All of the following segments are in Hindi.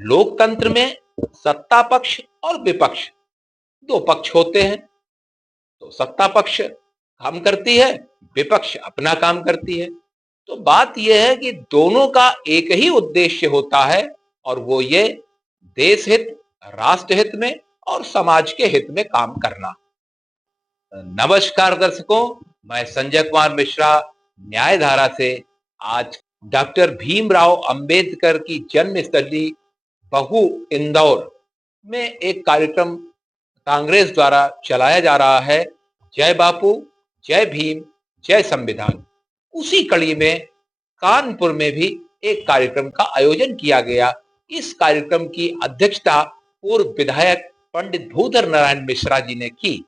लोकतंत्र में सत्ता पक्ष और विपक्ष दो पक्ष होते हैं। तो सत्ता पक्ष काम करती है, विपक्ष अपना काम करती है। तो बात यह है कि दोनों का एक ही उद्देश्य होता है और वो ये देश हित, राष्ट्र हित में और समाज के हित में काम करना। नमस्कार दर्शकों, मैं संजय कुमार मिश्रा न्यायधारा से आज डॉक्टर भीमराव अंबेडकर की जन्मस्थली बहु इंदौर में एक कार्यक्रम कांग्रेस द्वारा चलाया जा रहा है, जय बापू, जय भीम, जय संविधान। उसी कड़ी में कानपुर में भी एक कार्यक्रम का आयोजन किया गया। इस कार्यक्रम की अध्यक्षता पूर्व विधायक पंडित भूधर नारायण मिश्रा जी ने की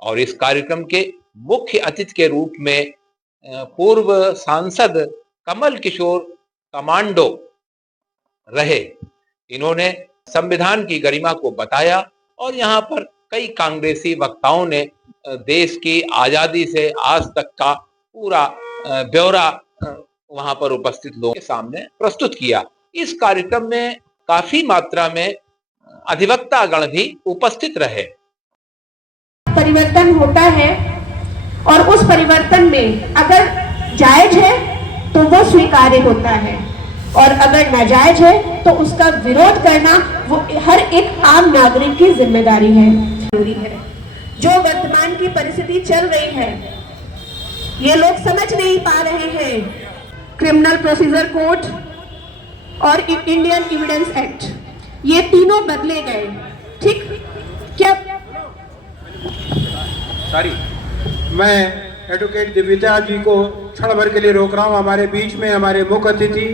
और इस कार्यक्रम के मुख्य अतिथि के रूप में पूर्व सांसद कमल किशोर कमांडो रहे। इन्होंने संविधान की गरिमा को बताया और यहाँ पर कई कांग्रेसी वक्ताओं ने देश की आजादी से आज तक का पूरा ब्यौरा वहां पर उपस्थित लोगों के सामने प्रस्तुत किया। इस कार्यक्रम में काफी मात्रा में अधिवक्तागण भी उपस्थित रहे। परिवर्तन होता है और उस परिवर्तन में अगर जायज है तो वो स्वीकार्य होता है और अगर नाजायज है तो उसका विरोध करना वो हर एक आम नागरिक की जिम्मेदारी है, जरूरी है। जो वर्तमान की परिस्थिति चल रही है ये लोग समझ नहीं पा रहे हैं। क्रिमिनल प्रोसीजर कोड और इंडियन एविडेंस एक्ट, ये तीनों बदले गए, ठीक क्या? मैं एडवोकेट दिव्यता जी को क्षण भर के लिए रोक रहा हूँ। हमारे बीच में हमारे मुख्य अतिथि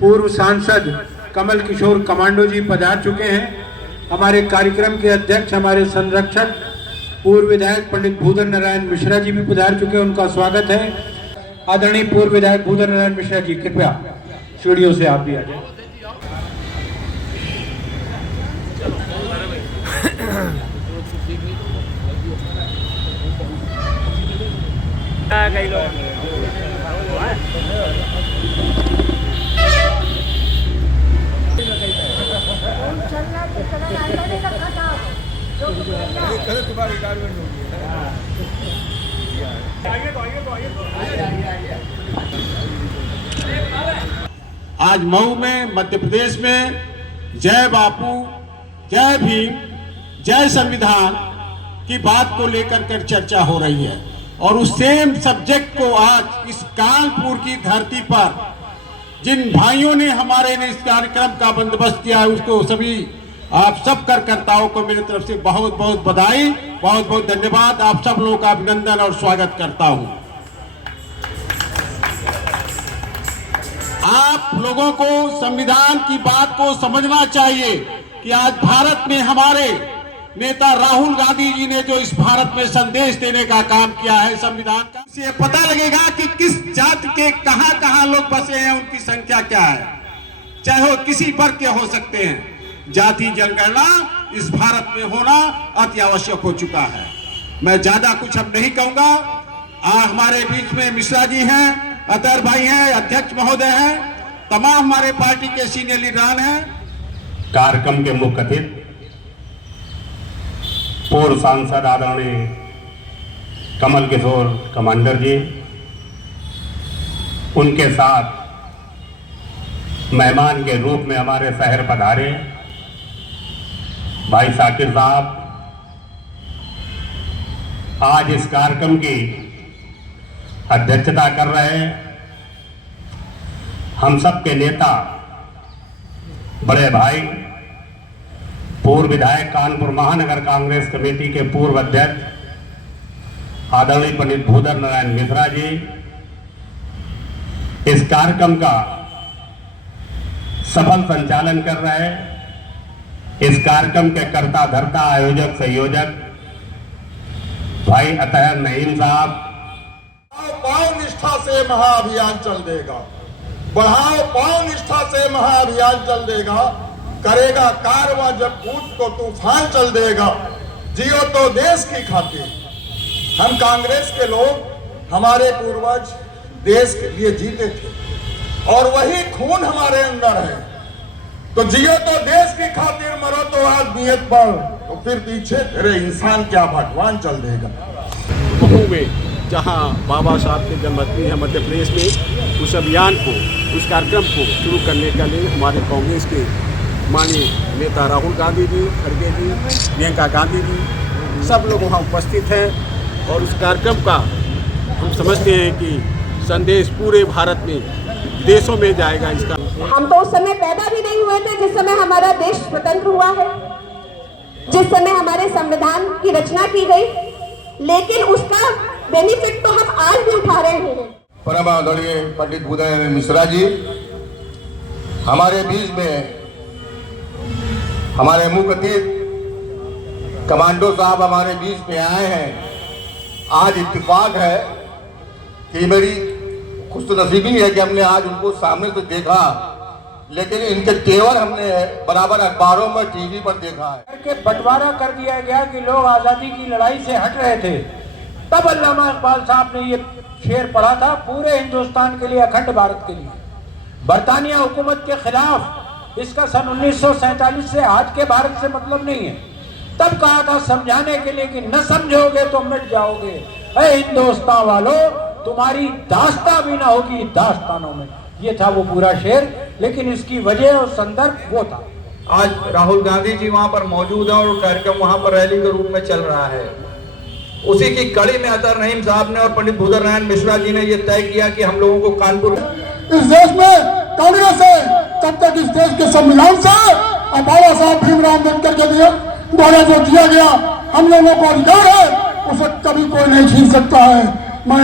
पूर्व सांसद कमल किशोर कमांडो जी पधार चुके हैं। हमारे कार्यक्रम के अध्यक्ष, हमारे संरक्षक पूर्व विधायक पंडित भूधर नारायण मिश्रा जी भी पधार चुके हैं, उनका स्वागत है। आदरणीय पूर्व विधायक भूधर नारायण मिश्रा जी, कृपया स्टूडियो से आप भी आ जाए। आज मऊ में, मध्य प्रदेश में जय बापू, जय भीम, जय संविधान की बात को लेकर कर चर्चा हो रही है और उस सेम सब्जेक्ट को आज इस कानपुर की धरती पर जिन भाइयों ने हमारे ने इस कार्यक्रम का बंदोबस्त किया है, उसको सभी आप सब कार्यकर्ताओं को मेरी तरफ से बहुत बहुत बधाई, बहुत बहुत धन्यवाद। आप सब लोगों का अभिनंदन और स्वागत करता हूं। आप लोगों को संविधान की बात को समझना चाहिए कि आज भारत में हमारे नेता राहुल गांधी जी ने जो इस भारत में संदेश देने का काम किया है संविधान का, इससे पता लगेगा कि किस जाति के कहां लोग बसे हैं, उनकी संख्या क्या है, चाहे वो किसी वर्ग के हो सकते हैं। जाति जनगणना इस भारत में होना अति आवश्यक हो चुका है। मैं ज्यादा कुछ अब नहीं कहूंगा। हमारे बीच में मिश्रा जी हैं, अतर भाई हैं, अध्यक्ष महोदय हैं, तमाम हमारे पार्टी के सीनियर लीडर हैं। कार्यक्रम के मुख्य अतिथि पूर्व सांसद आदरणीय कमल किशोर कमांडर जी, उनके साथ मेहमान के रूप में हमारे शहर पधारे भाई साकिर साहब, आज इस कार्यक्रम की अध्यक्षता कर रहे हैं हम सबके नेता, बड़े भाई, पूर्व विधायक कानपुर महानगर कांग्रेस कमेटी के पूर्व अध्यक्ष आदरणीय पंडित भूधर नारायण मिश्रा जी। इस कार्यक्रम का सफल संचालन कर रहे हैं। इस कार्यक्रम के कर्ता धर्ता, आयोजक, संयोजक भाई अतहर नईम साहब। पाव निष्ठा से महाअभियान चल देगा, बढ़ाओ पाव निष्ठा से महाअभियान चल देगा, करेगा कारवां जब कूद को तूफान चल देगा, जियो तो देश की खातिर। हम कांग्रेस के लोग, हमारे पूर्वज देश के लिए जीते थे और वही खून हमारे अंदर है। तो जियो तो देश की खातिर, मरो तो आदमियत पर। तो फिर पीछे तेरे इंसान क्या भगवान चल देगा। महू में जहां बाबा साहब की जन्मस्थली है मध्य प्रदेश में, उस अभियान को, उस कार्यक्रम को शुरू करने के लिए हमारे कांग्रेस के माननीय नेता राहुल गांधी जी, खड़गे जी, प्रियंका गांधी जी, सब लोग वहां उपस्थित हैं। और उस कार्यक्रम का हम समझते हैं कि संदेश पूरे भारत में, विदेशों में जाएगा। इसका हम तो उस समय पैदा भी नहीं हुए थे जिस समय हमारा देश स्वतंत्र हुआ है, जिस समय हमारे संविधान की रचना की गई, लेकिन उसका बेनिफिट तो हम आज भी उठा रहे हैं। परम आदरणीय पंडित भूदेव मिश्रा जी हमारे बीच में, हमारे मुख्य अतिथि कमांडो साहब हमारे बीच में आए हैं। आज इत्तेफाक है कि मेरी खुशनसीबी है कि हमने आज उनको सामने से देखा, लेकिन इनके तेवर हमने बराबर अखबारों में, टीवी पर देखा है। के बंटवारा कर दिया गया कि लोग आज़ादी की लड़ाई से हट रहे थे, तब अल्लामा इकबाल साहब ने ये शेर पढ़ा था, पूरे हिंदुस्तान के लिए, अखंड भारत के लिए, बरतानिया हुकूमत के खिलाफ। इसका सन 1947 से आज के भारत से मतलब नहीं है। तब कहा था समझाने के लिए कि न समझोगे तो मिट जाओगे। ऐ हिंदुस्तान वालों, तुम्हारी दास्तां भी ना होगी दास्तानों में। ये था वो पूरा शेर, लेकिन इसकी वजह और संदर्भ वो था। आज राहुल गांधी जी वहां पर मौजूद हैं और कार्यक्रम वहां पर रैली के रूप में चल रहा है। उसी की कड़ी में अतर नईम साहब ने और पंडित भूदेव नारायण मिश्रा जी ने यह तय किया कि हम लोगों को कानपुर, इस देश में कांग्रेस है तब तक इस देश के संविधान से और बाबा साहब भीमराव अम्बेडकर के द्वारा जो दिया गया हम लोगों को अधिकार है, उसे कभी कोई नहीं छीन सकता है। मैं